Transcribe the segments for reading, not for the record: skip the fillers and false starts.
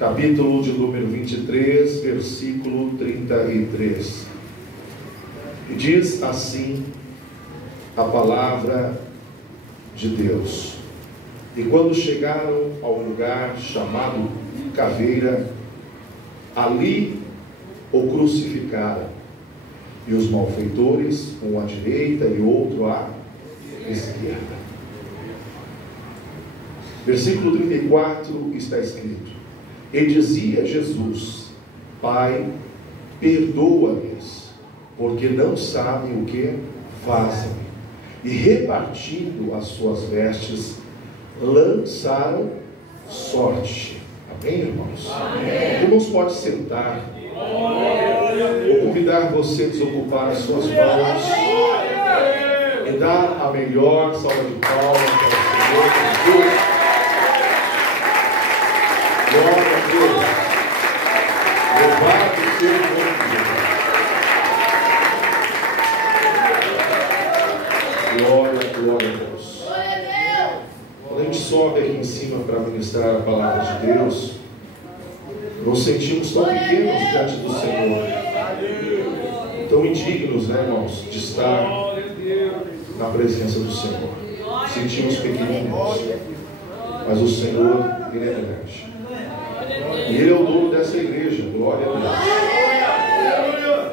capítulo de número 23, versículo 33. E diz assim a palavra de Deus: E quando chegaram ao lugar chamado Caveira, ali o crucificaram, e os malfeitores, um à direita e outro à esquerda. Versículo 34 está escrito: E dizia Jesus: Pai, perdoa-lhes, porque não sabem o que fazem. E repartindo as suas vestes, lançaram sorte. Amém, irmãos? Amém. Irmãos, pode sentar. Vou convidar você a desocupar as suas mãos e dar a melhor salva de palmas para o Senhor Jesus. Glória a Deus. Louvado seja o nome de Deus. Glória a Deus. Quando a gente sobe aqui em cima para ministrar a palavra de Deus, nos sentimos tão pequenos diante do Senhor, tão indignos, né, irmãos, de estar na presença do Senhor. Sentimos pequeninos, mas o Senhor, Ele é grande. E Ele é o dono dessa igreja. Glória a Deus.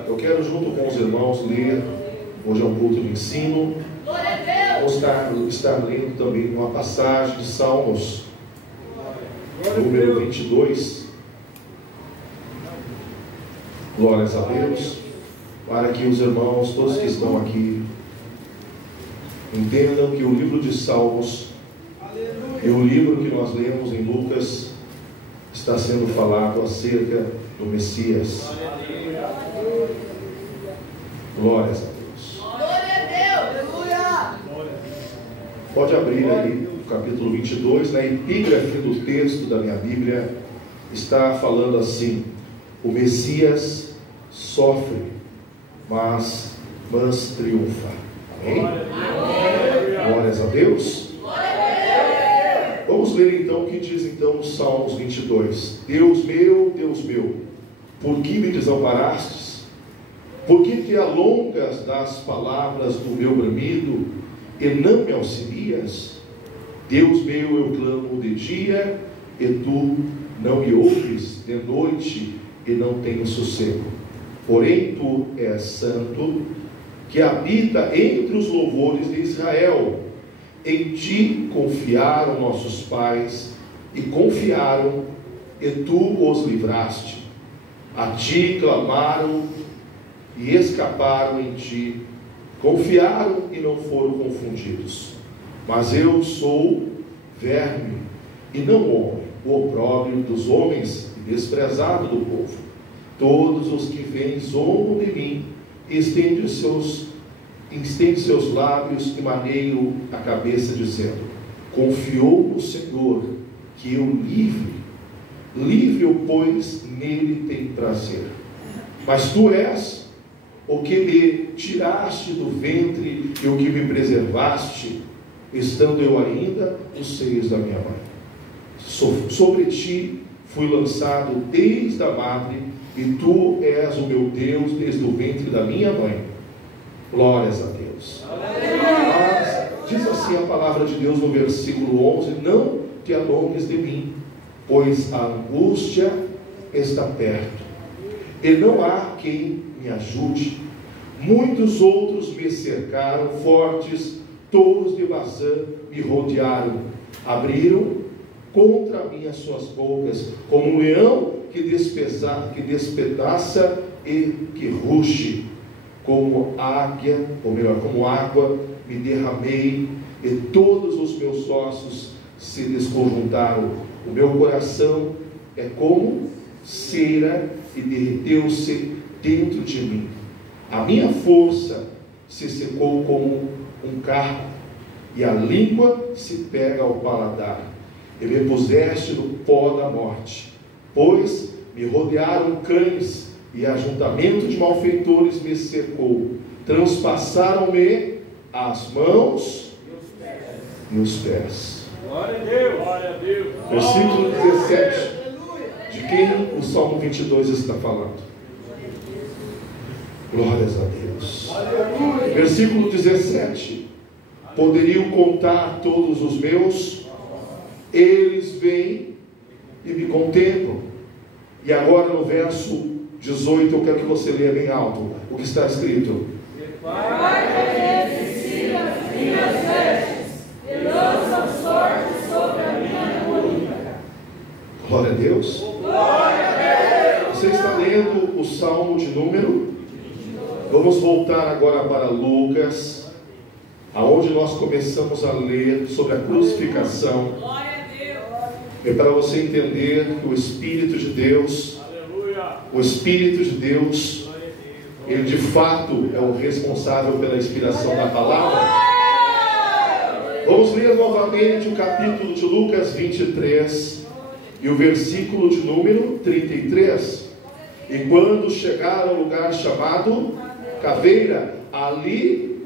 Eu quero, junto com os irmãos, ler. Hoje é um culto de ensino. Vamos estar lendo também uma passagem de Salmos, número 22. Glórias a Deus. Para que os irmãos, todos que estão aqui, entendam que o livro de Salmos e o livro que nós lemos em Lucas está sendo falado acerca do Messias. Glórias a Deus. Pode abrir aí o capítulo 22, na epígrafe do texto da minha Bíblia, está falando assim: o Messias sofre, mas triunfa. Amém? Glórias a Deus. Vamos ler então o que diz então os Salmos 22. Deus meu, por que me desamparastes? Por que te alongas das palavras do meu bramido e não me auxilias? Deus meu, eu clamo de dia e tu não me ouves, de noite e não tenho sossego. Porém tu és santo, que habita entre os louvores de Israel. Em ti confiaram nossos pais, e confiaram, e tu os livraste. A ti clamaram, e escaparam em ti. Confiaram e não foram confundidos. Mas eu sou verme, e não homem, o opróbrio dos homens, e desprezado do povo. Todos os que vêm zombam de mim, estendem seus lábios e maneiam a cabeça, dizendo: confiou no Senhor, que eu livre-o, pois nele tem prazer. Mas tu és o que me tiraste do ventre e o que me preservaste, estando eu ainda nos seios da minha mãe. Sobre ti fui lançado desde a madre, e tu és o meu Deus desde o ventre da minha mãe. Glórias a Deus. Mas, diz assim a palavra de Deus no versículo 11: não te alongues de mim, pois a angústia está perto, e não há quem me ajude. Muitos outros me cercaram, fortes touros de Bazã me rodearam, abriram contra mim as suas bocas, como um leão que despedaça e que ruge. Como águia, ou melhor, como água me derramei, e todos os meus ossos se desconjuntaram. O meu coração é como cera e derreteu-se dentro de mim. A minha força se secou como um carro, e a língua se pega ao paladar. E me puseste no pó da morte, pois me rodearam cães, e ajuntamento de malfeitores me cercou. Transpassaram-me as mãos e os pés. Glória a Deus. Glória a Deus. Versículo 17 de quem o Salmo 22 está falando? Glórias a Deus. Versículo 17. Poderiam contar todos os meus, eles vêm e me contemplam. E agora no verso 18 eu quero que você leia bem alto o que está escrito. Minhas vestes e lançam sorte sobre a minha túnica. Glória a Deus. Glória a Deus. Você está lendo o Salmo de número? Vamos voltar agora para Lucas, aonde nós começamos a ler sobre a crucificação. Glória a Deus. É para você entender que o Espírito de Deus, o Espírito de Deus, ele de fato é o responsável pela inspiração da palavra. Vamos ler novamente o capítulo de Lucas 23 e o versículo de número 33. E quando chegaram ao lugar chamado Caveira, ali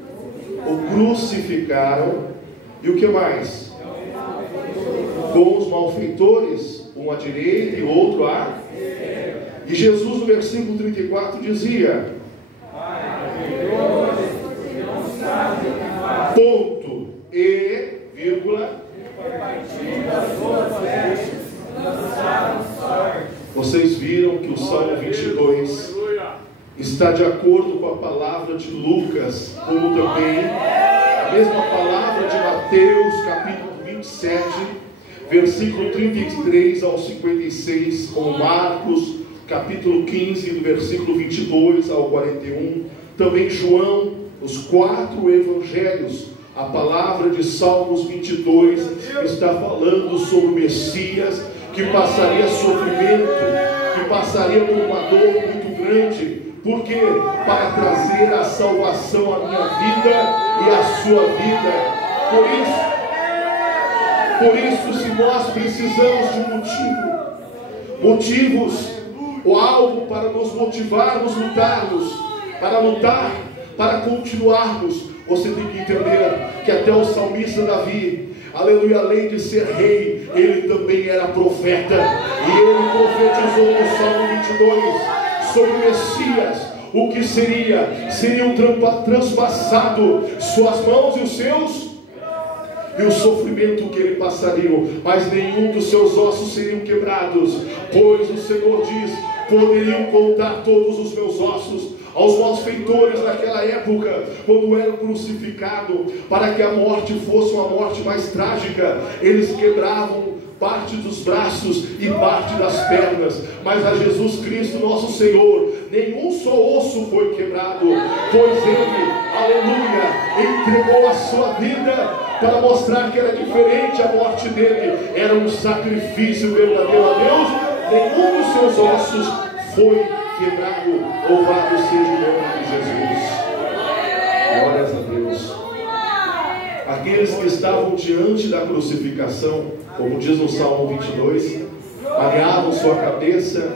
o crucificaram. E o que mais? Com os malfeitores, um à direita e outro à. E Jesus no versículo 34 dizia: ponto. E, vírgula, vocês viram que o Salmo 22 está de acordo com a palavra de Lucas, como também a mesma palavra de Mateus, capítulo 27, versículo 33 ao 56, com Marcos, capítulo 15, do versículo 22 ao 41, também João, os 4 evangelhos. A palavra de Salmos 22 está falando sobre o Messias que passaria sofrimento, que passaria por uma dor muito grande. Por quê? Para trazer a salvação à minha vida e à sua vida. Por isso, se nós precisamos de motivos ou algo para nos motivarmos, para lutar, para continuarmos, você tem que entender que até o salmista Davi, aleluia, além de ser rei, ele também era profeta, e ele profetizou no Salmo 22 sobre o Messias. O que seriam transpassado suas mãos e os seus, e o sofrimento que ele passaria, mas nenhum dos seus ossos seriam quebrados, pois o Senhor diz: poderiam contar todos os meus ossos. Aos malfeitores naquela época, quando eram crucificados, para que a morte fosse uma morte mais trágica, eles quebravam parte dos braços e parte das pernas, mas a Jesus Cristo nosso Senhor, nenhum só osso foi quebrado, pois ele, aleluia, entregou a sua vida para mostrar que era diferente. A morte dele era um sacrifício verdadeiro a Deus. Nenhum dos seus ossos foi quebrado. Louvado seja o nome de Jesus. Glórias a Deus. Aqueles que estavam diante da crucificação, como diz no Salmo 22, alinhavam sua cabeça,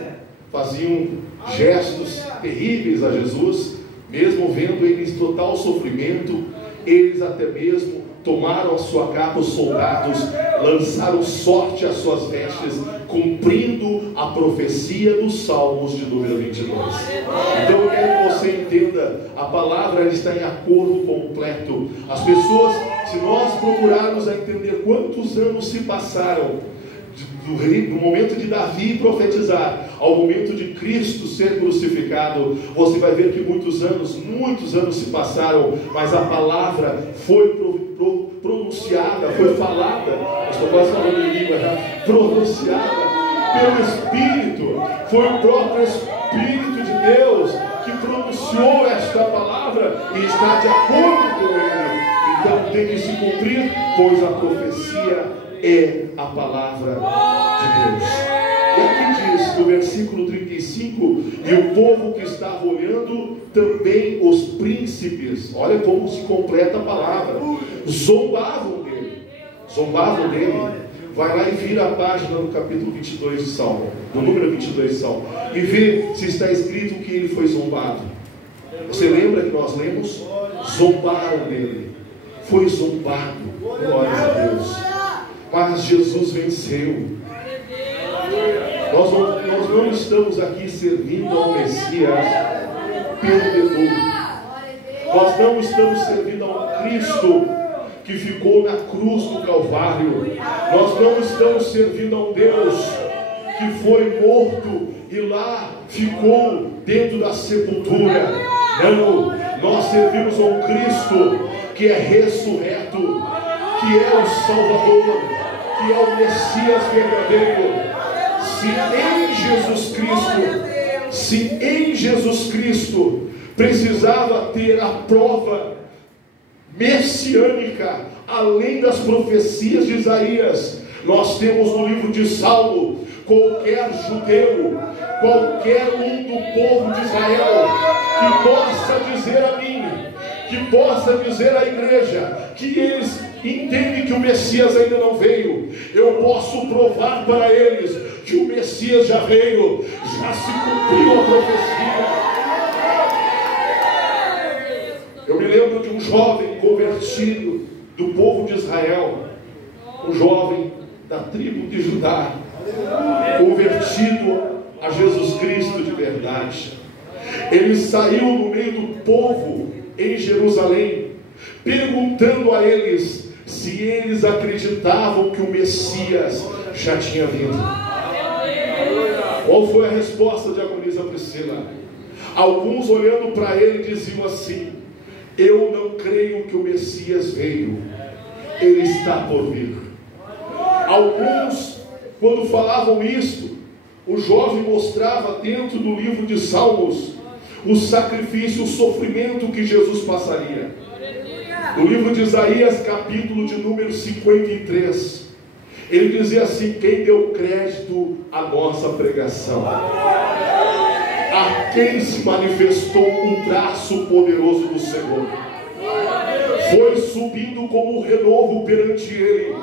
faziam gestos terríveis a Jesus, mesmo vendo eles total sofrimento. Eles até mesmo tomaram a sua capa, os soldados lançaram sorte às suas vestes, cumprindo a profecia dos Salmos de número 22. Então eu quero que você entenda, a palavra ela está em acordo completo. As pessoas, se nós procurarmos a entender quantos anos se passaram do momento de Davi profetizar ao momento de Cristo ser crucificado, você vai ver que muitos anos se passaram, mas a palavra foi pronunciada, foi falada, estou quase falando em língua, pronunciada pelo Espírito. Foi o próprio Espírito de Deus que pronunciou esta palavra e está de acordo com ele. Então tem que se cumprir, pois a profecia é a palavra de Deus. E aqui diz no versículo 35: e o povo que estava olhando, também os príncipes, olha como se completa a palavra, zombavam dele. Vai lá e vira a página no capítulo 22 de Salmo, no número 22 de Salmo, e vê se está escrito que ele foi zombado. Você lembra que nós lemos? Zombaram dele, foi zombado. Glórias a Deus. Mas Jesus venceu. Nós não estamos aqui servindo ao Messias perdedor. Nós não estamos servindo ao Cristo que ficou na cruz do Calvário. Nós não estamos servindo a um Deus que foi morto e lá ficou dentro da sepultura. Não, nós servimos a um Cristo que é ressurreto, que é o Salvador, que é o Messias verdadeiro. Se em Jesus Cristo precisava ter a prova messiânica, além das profecias de Isaías, nós temos no livro de Salmo. Qualquer judeu, qualquer um do povo de Israel que possa dizer a mim, que possa dizer à igreja, que eles entendem que o Messias ainda não veio, eu posso provar para eles que o Messias já veio, já se cumpriu a profecia. Eu me lembro de um jovem convertido do povo de Israel, um jovem da tribo de Judá, convertido a Jesus Cristo de verdade. Ele saiu no meio do povo em Jerusalém, perguntando a eles se eles acreditavam que o Messias já tinha vindo. Qual foi a resposta de Agonisa Priscila? Alguns olhando para ele diziam assim: eu não creio que o Messias veio, ele está por vir. Alguns, quando falavam isto, o jovem mostrava dentro do livro de Salmos o sacrifício, o sofrimento que Jesus passaria. No livro de Isaías, capítulo de número 53, ele dizia assim: quem deu crédito à nossa pregação? A quem se manifestou um braço poderoso do Senhor? Foi subindo como um renovo perante ele,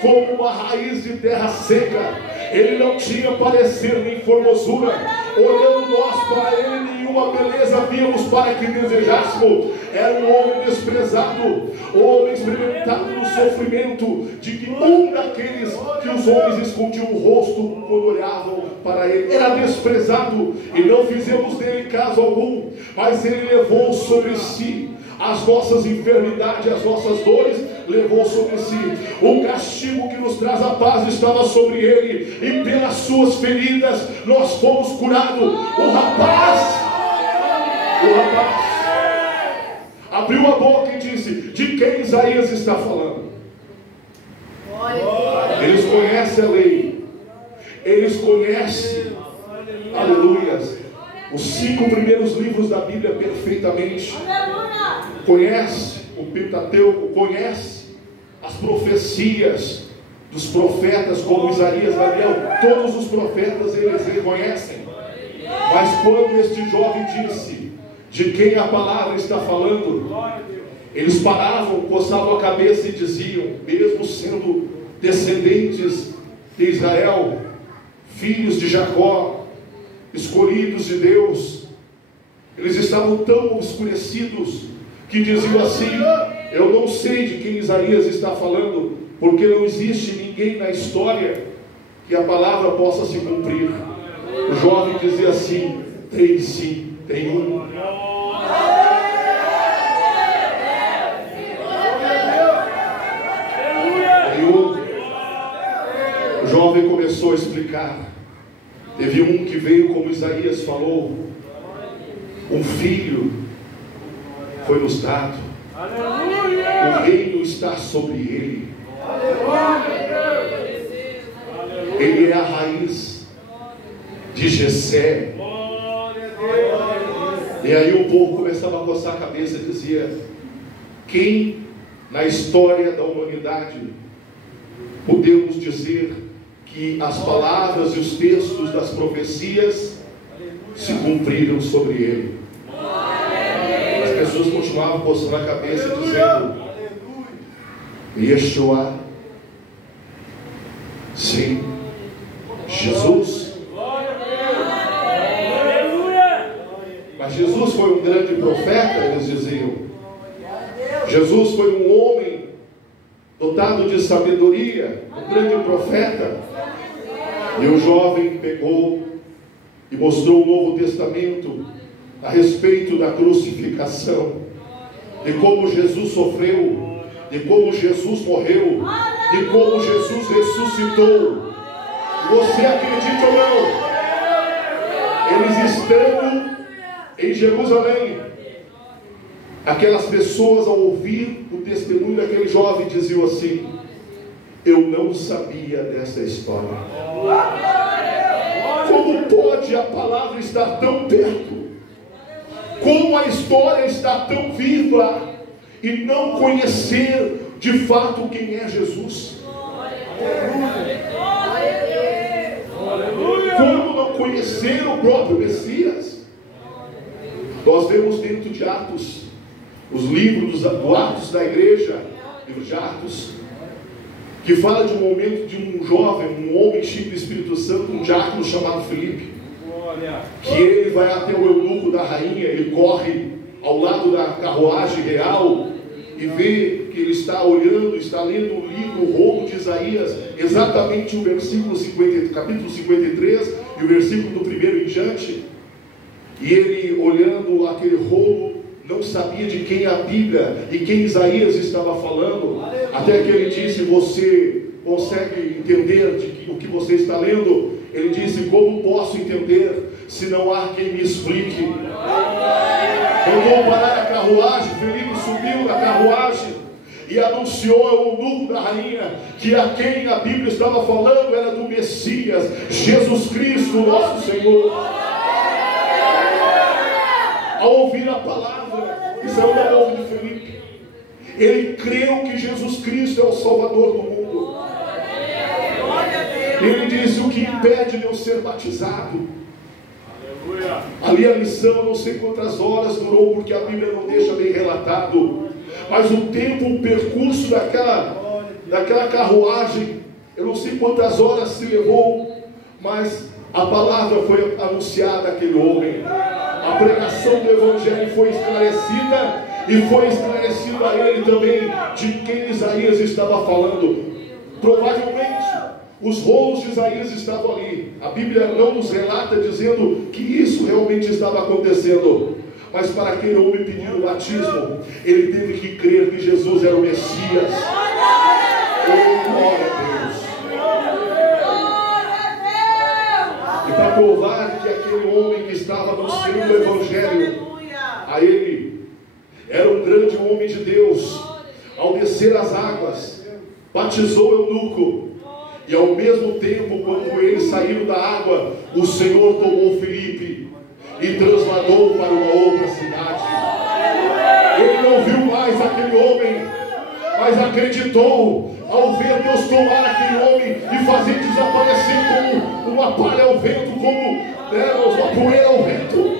como uma raiz de terra seca. Ele não tinha parecer nem formosura. Olhando nós para ele, nenhuma beleza víamos para que desejássemos. Era um homem desprezado, homem experimentado no sofrimento, de que um daqueles que os homens escondiam o rosto quando olhavam para ele. Era desprezado e não fizemos dele caso algum, mas ele levou sobre si as nossas enfermidades, as nossas dores, levou sobre si. O castigo que nos traz a paz estava sobre ele, e pelas suas feridas nós fomos curados. O rapaz abriu a boca e disse: de quem Isaías está falando? Eles conhecem a lei, eles conhecem, aleluias, os 5 primeiros livros da Bíblia perfeitamente. Conhece o Pentateuco, conhece as profecias dos profetas, como Isaías, Daniel, todos os profetas eles reconhecem. Mas quando este jovem disse de quem a palavra está falando, eles paravam, coçavam a cabeça e diziam, mesmo sendo descendentes de Israel, filhos de Jacó, escolhidos de Deus, eles estavam tão obscurecidos que diziam assim: eu não sei de quem Isaías está falando, porque não existe ninguém na história que a palavra possa se cumprir. O jovem dizia assim: tem sim, tem um. Tem um. O jovem começou a explicar. Teve um que veio como Isaías falou: um filho foi nos dado, o reino está sobre ele, ele é a raiz de Jessé. E aí o povo começava a coçar a cabeça e dizia: quem na história da humanidade podemos dizer que as palavras e os textos das profecias se cumpriram sobre ele? As pessoas continuavam coçando a cabeça e dizendo: Yeshua, sim, Jesus. Mas Jesus foi um grande profeta, eles diziam. Jesus foi um homem dotado de sabedoria, um grande profeta. E o jovem pegou e mostrou o Novo Testamento a respeito da crucificação, de como Jesus sofreu, de como Jesus morreu, de como Jesus ressuscitou. Você acredita ou não? Eles estando em Jerusalém, aquelas pessoas, ao ouvir o testemunho daquele jovem, diziam assim: eu não sabia dessa história. Como pode a palavra estar tão perto? Como a história está tão viva e não conhecer de fato quem é Jesus? Como não conhecer o próprio Messias? Nós vemos dentro de Atos, os livros dos Atos da igreja, livro de Atos, que fala de um momento de um jovem, um homem cheio do Espírito Santo, um diácono chamado Filipe, que ele vai até o eunuco da rainha, ele corre ao lado da carruagem real e vê que ele está olhando, está lendo o livro, o rolo de Isaías, exatamente o versículo 50, capítulo 53 e o versículo do 1 em diante. E ele, olhando aquele rolo, não sabia de quem a Bíblia e quem Isaías estava falando, até que ele disse: você consegue entender o que você está lendo? Ele disse: como posso entender se não há quem me explique? Mandou parar a carruagem. Felipe subiu na carruagem e anunciou ao eunuco da rainha que a quem a Bíblia estava falando era do Messias, Jesus Cristo, nosso Senhor. Ao ouvir a palavra que saiu da boca de Felipe, ele creu que Jesus Cristo é o Salvador do mundo. Ele disse: o que impede de eu ser batizado? Ali a lição, eu não sei quantas horas durou, porque a Bíblia não deixa bem relatado, mas o tempo, o percurso daquela carruagem, eu não sei quantas horas se levou, mas a palavra foi anunciada àquele homem, a pregação do Evangelho foi esclarecida, e foi esclarecido a ele também de quem Isaías estava falando. Provavelmente os rolos de Isaías estavam ali. A Bíblia não nos relata dizendo que isso realmente estava acontecendo, mas para aquele homem pedir o batismo, ele teve que crer que Jesus era o Messias. Oh, glória a Deus! E para provar que aquele homem que estava anunciando o Evangelho, a ele era um grande homem de Deus, ao descer as águas, batizou o eunuco. E ao mesmo tempo, quando eles saíram da água, o Senhor tomou Filipe e trasladou para uma outra cidade. Ele não viu mais aquele homem, mas acreditou ao ver Deus tomar aquele homem e fazer desaparecer como uma palha ao vento, como uma poeira ao vento.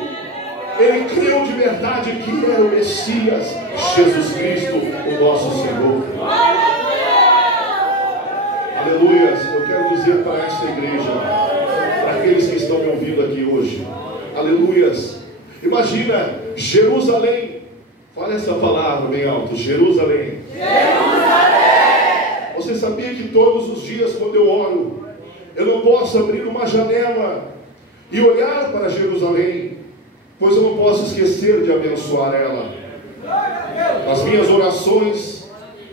Ele creu de verdade que era o Messias, Jesus Cristo, o nosso Senhor. Aleluia. Eu quero dizer para esta igreja, para aqueles que estão me ouvindo aqui hoje, aleluias, imagina Jerusalém, fala essa palavra bem alto: Jerusalém. Jerusalém. Você sabia que todos os dias, quando eu oro, eu não posso abrir uma janela e olhar para Jerusalém, pois eu não posso esquecer de abençoar ela. Nas minhas orações,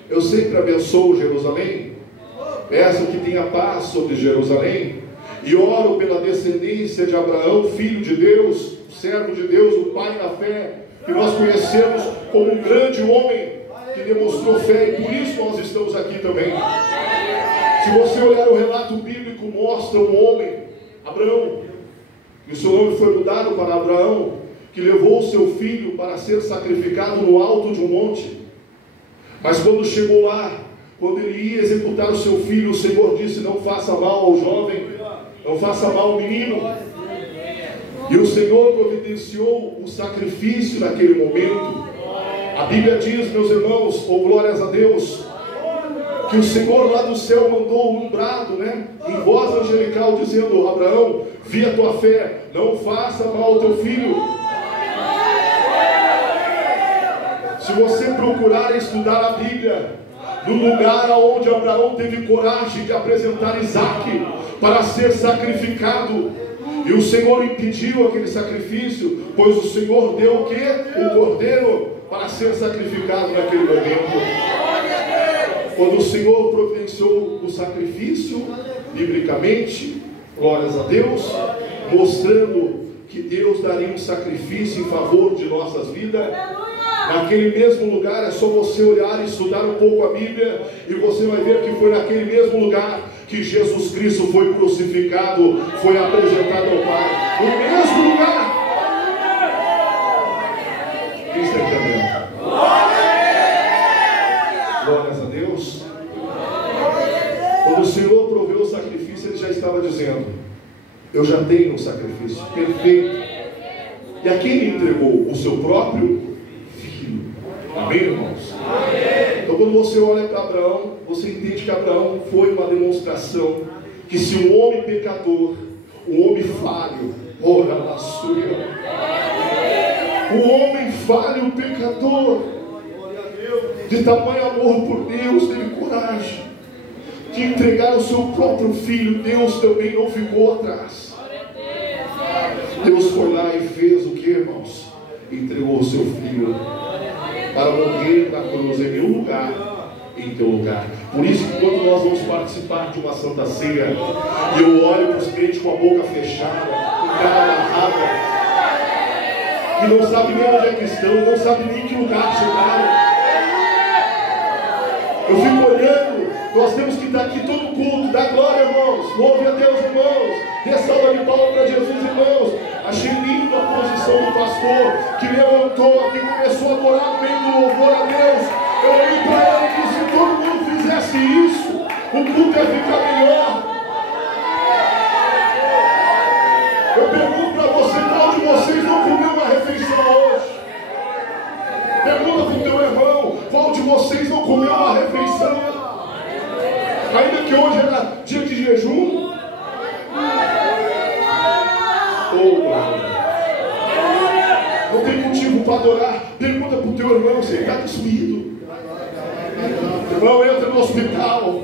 eu sempre abençoo Jerusalém. Peço que tenha paz sobre Jerusalém, e oro pela descendência de Abraão, filho de Deus, servo de Deus, o pai da fé, que nós conhecemos como um grande homem que demonstrou fé, e por isso nós estamos aqui também. Se você olhar o relato bíblico, mostra um homem, Abraão, e o seu nome foi mudado para Abraão, que levou o seu filho para ser sacrificado no alto de um monte. Mas quando chegou lá, quando ele ia executar o seu filho, o Senhor disse: não faça mal ao jovem, não faça mal ao menino. E o Senhor providenciou o sacrifício naquele momento. A Bíblia diz, meus irmãos, glórias a Deus, que o Senhor lá do céu mandou um brado, em voz angelical, dizendo: Abraão, vi a tua fé, não faça mal ao teu filho. Se você procurar estudar a Bíblia, no lugar onde Abraão teve coragem de apresentar Isaque para ser sacrificado, E o Senhor impediu aquele sacrifício, pois o Senhor deu o quê? O cordeiro para ser sacrificado naquele momento. Quando o Senhor providenciou o sacrifício, biblicamente, glórias a Deus, mostrando que Deus daria um sacrifício em favor de nossas vidas. Naquele mesmo lugar, é só você olhar e estudar um pouco a Bíblia, e você vai ver que foi naquele mesmo lugar que Jesus Cristo foi crucificado, foi apresentado ao Pai. No mesmo lugar. Quem está entendendo? Glórias a Deus. Quando o Senhor proveu o sacrifício, Ele já estava dizendo: eu já tenho um sacrifício perfeito. E a quem Ele entregou? O seu próprio Filho. Amém, irmãos? Então, quando você olha para Abraão, você entende que Abraão foi uma demonstração que se um homem pecador, um homem falho, ora na sua, o homem falho, pecador, de tamanho amor por Deus, teve coragem de entregar o seu próprio filho. Deus também não ficou atrás. Deus foi lá e fez o que, irmãos? Entregou o seu filho para morrer na cruz em meu lugar, em teu lugar. Por isso que quando nós vamos participar de uma Santa Ceia, e eu olho para os crentes com a boca fechada, com a cara amarrada, que não sabe nem onde é que estão, não sabe nem que lugar chegaram. Eu fico olhando. Nós temos que estar aqui todo culto, dá glória, irmãos, louve a Deus, irmãos, dê salva de palmas para Jesus, irmãos. Achei lindo a posição do pastor, que levantou, que começou a adorar no meio do louvor a Deus. Eu olhei para ele e disse: se todo mundo fizesse isso, o culto ia ficar melhor. Eu pergunto para você, qual de vocês não comeu uma refeição hoje? Pergunta para o teu irmão, qual de vocês não comeu uma refeição? Ainda que hoje era dia de jejum. Não tem motivo para adorar. Pergunta para o teu irmão se ele está destruído. Irmão, entra no hospital.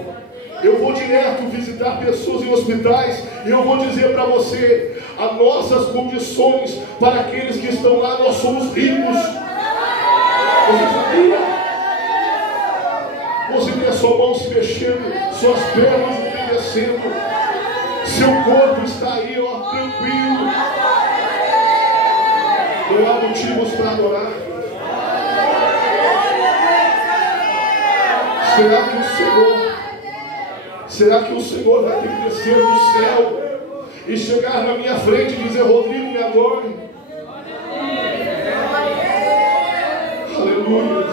Eu vou direto visitar pessoas em hospitais, e eu vou dizer para você: as nossas condições para aqueles que estão lá, nós somos ricos. Você sabia? Você tem a sua mão se mexendo, suas pernas envelhecendo, seu corpo está aí, ó, tranquilo. Não há motivos para adorar. Será que o Senhor vai ter que descer do céu e chegar na minha frente e dizer: Rodrigo, me adore? Aleluia.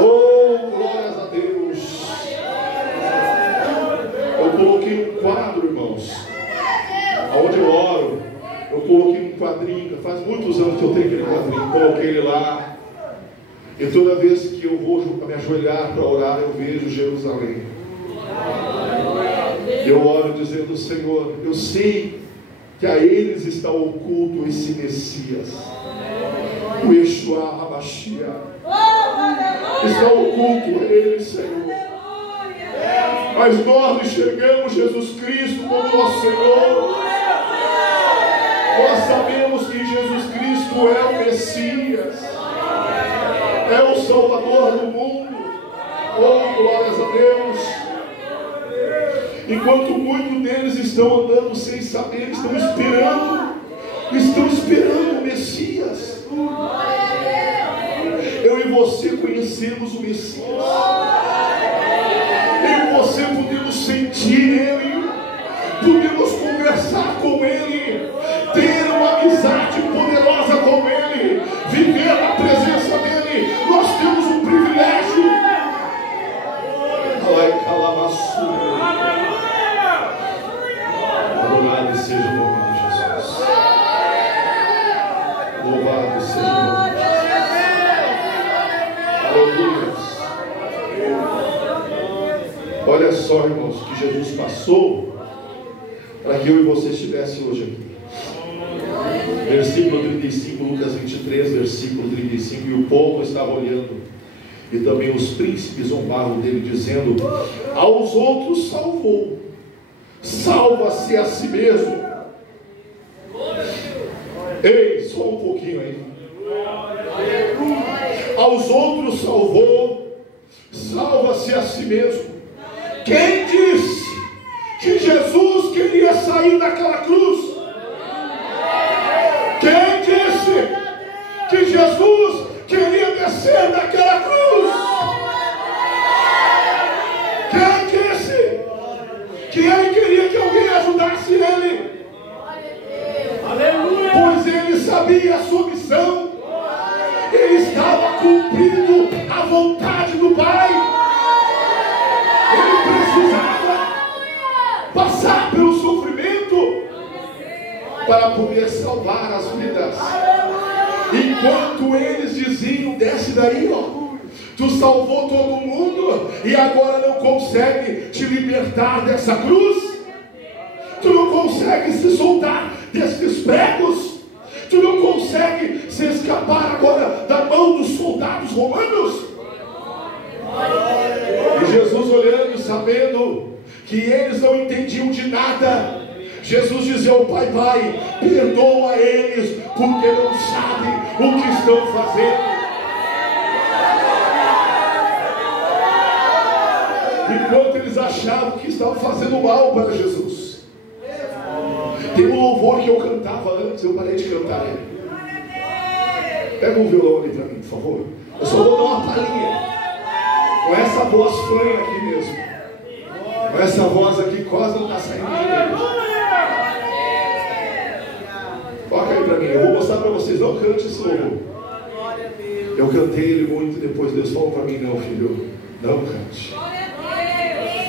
Oh, glórias a Deus. Eu coloquei um quadro, irmãos, aonde eu oro. Eu coloquei um quadrinho. Faz muitos anos que eu tenho aquele quadrinho. Coloquei ele lá. E toda vez que eu vou me ajoelhar para orar, eu vejo Jerusalém. Eu oro dizendo: Senhor, eu sei que a eles está oculto esse Messias, o Yeshua HaMashiach. Está oculto a eles, Senhor. Mas nós enxergamos Jesus Cristo como nosso Senhor. Nós sabemos que Jesus Cristo é o Messias, é o Salvador do mundo. Oh, glórias a Deus. Enquanto muitos deles estão andando sem saber, estão esperando o Messias. Eu e você conhecemos o Messias. Eu e você podemos sentir Ele, podemos conversar com Ele, ter uma amizade poderosa com Ele, viver na presença dEle. Nós temos um privilégio. Louvado seja o nome de Jesus. Louvado seja o nome de Jesus. Aleluia. Olha só, irmãos, que Jesus passou para que eu e você estivessem hoje aqui. Versículo 35, Lucas 23, versículo 35. E o povo estava olhando, e também os príncipes zombavam dele, dizendo: aos outros salvou, salva-se a si mesmo. Ei, só um pouquinho aí. Aos outros salvou, salva-se a si mesmo. Quem disse que Jesus queria sair daquela cruz? Quem disse que Jesus queria descer daquela cruz? Quem disse que ele queria que alguém ajudasse ele? Pois ele sabia a sua missão. Ele estava cumprindo a vontade do Pai. Ele precisava passar pelo sofrimento para poder salvar as vidas. Enquanto eles diziam: desce daí, ó, tu salvou todo mundo e agora não consegue te libertar dessa cruz. Tu não consegue se soltar desses pregos. Tu não consegue se escapar agora da mão dos soldados romanos. E Jesus olhando, sabendo que eles não entendiam de nada, Jesus dizia ao Pai: Pai, perdoa eles, porque não sabem o que estão fazendo. Enquanto eles achavam que estavam fazendo mal para Jesus. Tem um louvor que eu cantava antes, eu parei de cantar ele. Pega um violão ali para mim, por favor. Eu só vou dar uma palhinha. Com essa voz fanha aqui mesmo. Com essa voz aqui quase não está saindo direito. Toca aí para mim, eu vou mostrar para vocês. Não cante esse louvor. Eu cantei ele muito, depois Deus falou para mim: não, filho, não cante.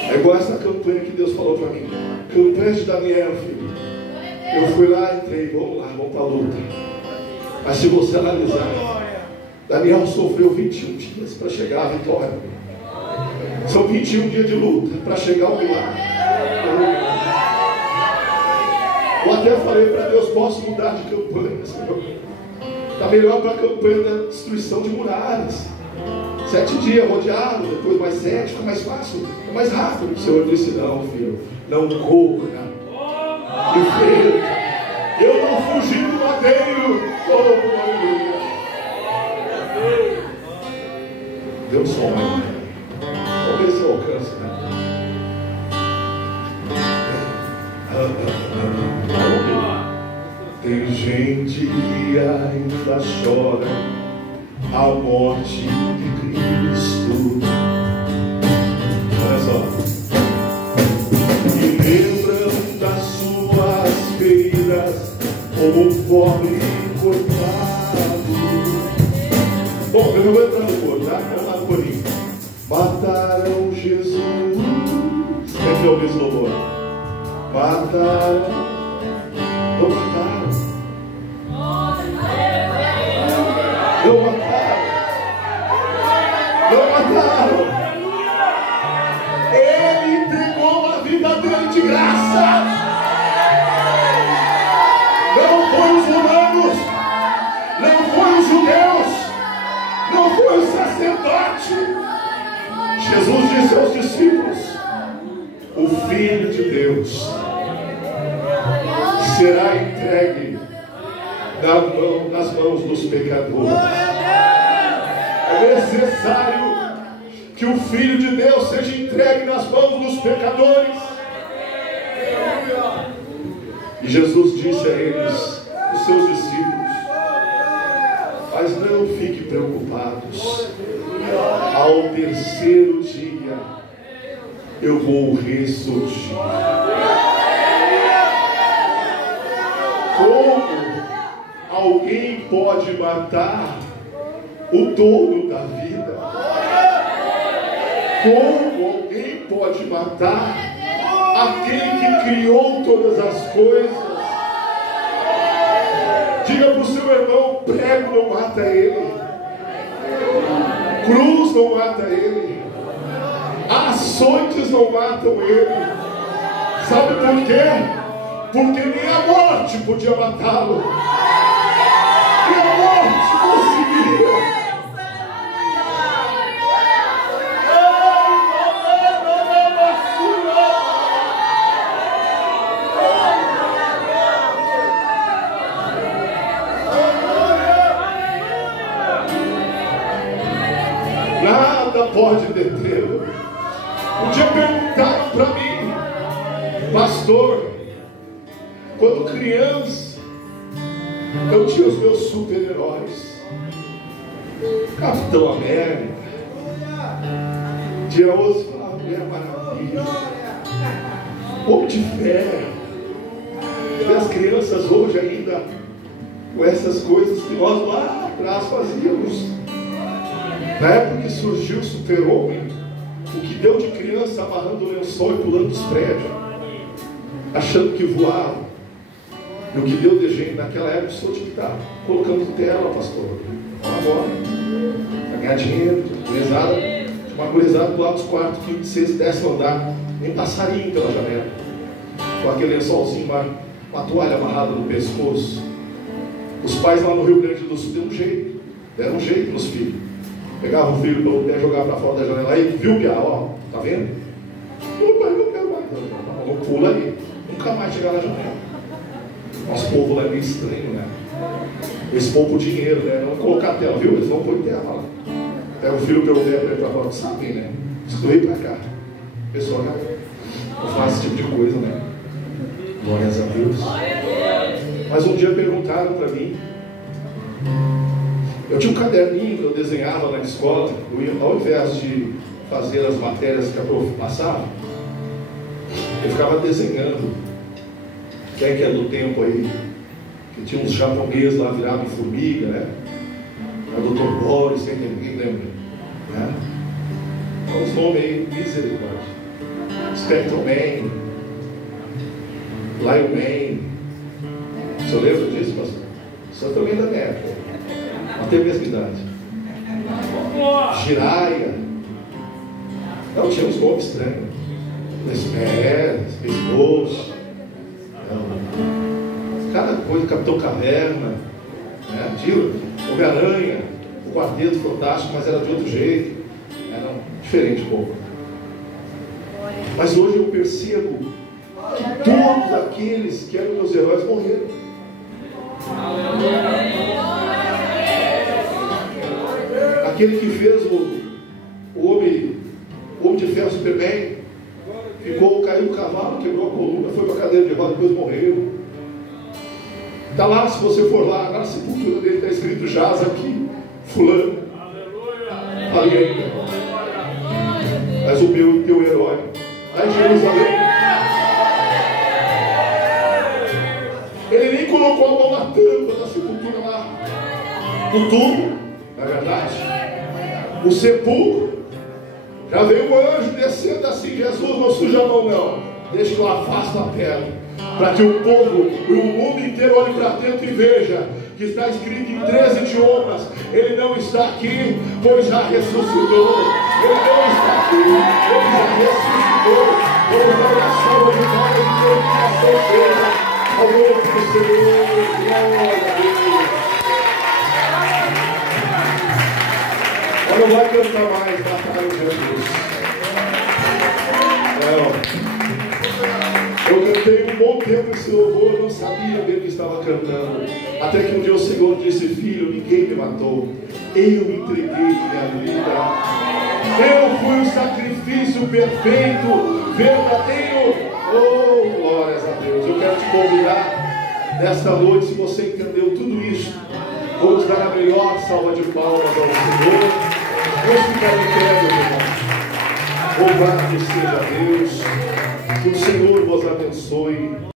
É igual essa campanha que Deus falou para mim. Campanha de Daniel, filho. Eu fui lá, entrei, vamos lá, vamos para a luta. Mas se você analisar, Daniel sofreu 21 dias para chegar à vitória. São 21 dias de luta para chegar ao milagre. Eu até falei para Deus: posso mudar de campanha, Senhor? Está melhor para a campanha da destruição de muralhas. 7 dias rodeado, depois mais 7, fica mais fácil, é mais rápido. O Senhor disse: não, filho, não corra. Enfrenta. Eu não fugi do madeiro. Deus só vai. Vamos ver se eu alcanço, né? Tem gente que ainda chora a morte de Cristo. Olha só. E lembram das suas feridas como um pobre coitado. Bom, eu vou entrar no coro, tá? Vamos lá no corinho. Mataram Jesus. Quem que ouviu esse louvor? Mataram. Não mataram. Não mataram. Não mataram. Ele entregou a vida dele de graça. Não foi os romanos, não foi os judeus, não foi o sacerdote. Jesus disse aos discípulos: o Filho de Deus será entregue nas mãos dos pecadores. É necessário que o Filho de Deus seja entregue nas mãos dos pecadores. E Jesus disse a eles, os seus discípulos: mas não fiquem preocupados, ao terceiro dia eu vou ressurgir. Como alguém pode matar o dono da vida? Como alguém pode matar aquele que criou todas as coisas? Diga para o seu irmão: prego não mata ele, cruz não mata ele, açoites não matam ele. Sabe por quê? Porque nem a morte podia matá-lo. nada pode detê-lo. Um dia perguntaram para mim, pastor, quando criança, eu tinha os meus super-heróis, Capitão América, dia 11, Mulher Maravilha, Homem de Ferro. E as crianças hoje ainda com essas coisas que nós lá atrás fazíamos. Na época que surgiu o Super-Homem, o que deu de criança amarrando o lençol e pulando dos prédios, achando que voava. E o que deu de gente naquela época, sou de que está colocando tela, pastor. Vamos agora. Para ganhar dinheiro, uma gurizada do lado dos quartos, quinto, sexto, décimo andar, nem passarinho pela janela. Com aquele lençolzinho, uma toalha amarrada no pescoço. Os pais lá no Rio Grande do Sul deram um jeito nos filhos. Pegavam o filho pelo pé, jogavam para fora da janela. Aí, viu, Pia? Ó, tá vendo? Ô pai, não quero mais. Não, pula aí. Nunca mais chegar na janela. Nosso povo lá é meio estranho, né? Eles poupam dinheiro, né? Não colocar tela, viu? Eles vão pôr tela lá. Pega o filho pelo pé para fora. Sabem, né? Estudei para cá. O pessoal não faz esse tipo de coisa, né? Glórias a Deus. Mas um dia perguntaram para mim. Eu tinha um caderninho que eu desenhava na escola. Ao invés de fazer as matérias que a prof passava, eu ficava desenhando. Quem é que é do tempo aí? Que tinha uns japoneses lá virados em formiga, né? O Dr. Boris, ninguém lembra, né? Os nomes aí, misericórdia. Spectrum Man, Lion Man. O senhor lembra disso, pastor? O senhor também da minha época. Não tem a mesma idade. Jiraya. Não, tinha uns nomes estranhos. Space Ghost. Cada coisa, Capitão Caverna, né? Homem-Aranha, o Quarteto Fantástico, mas era de outro jeito, era diferente um pouco. Mas hoje eu percebo que todos aqueles que eram meus heróis morreram. Aquele que fez o homem de ferro, Superman, caiu do cavalo, quebrou a coluna, foi para a cadeira de roda, depois morreu. Está lá, se você for lá, na sepultura dele está escrito jaz aqui, fulano. Ali ainda. Mas o meu e teu herói, lá em Jerusalém, ele nem colocou a mão na tampa da sepultura lá, no túmulo, não é verdade? O sepulcro, já veio um anjo descendo assim, Jesus, não suja a mão não, deixa que eu afasto a pedra, para que o povo e o mundo inteiro olhe para dentro e veja que está escrito em 13 idiomas, ele não está aqui, pois já ressuscitou. Ele não está aqui, ele já ressuscitou. Vamos dar uma salva de palmas de glorificação seja ao nome do Senhor. Glória a Deus. Ela não vai cantar mais Batalha de Jesus. Não. Eu cantei um bom tempo esse louvor, não sabia bem o que estava cantando. Até que um dia o Senhor disse: filho, ninguém me matou, eu me entreguei minha vida. Eu fui o sacrifício perfeito, verdadeiro. Oh, glórias a Deus. Eu quero te convidar nesta noite, se você entendeu tudo isso, vou te dar a melhor salva de palmas ao Senhor. Vamos ficar de pé, meu irmão. Louvado seja Deus. Que o Senhor vos abençoe.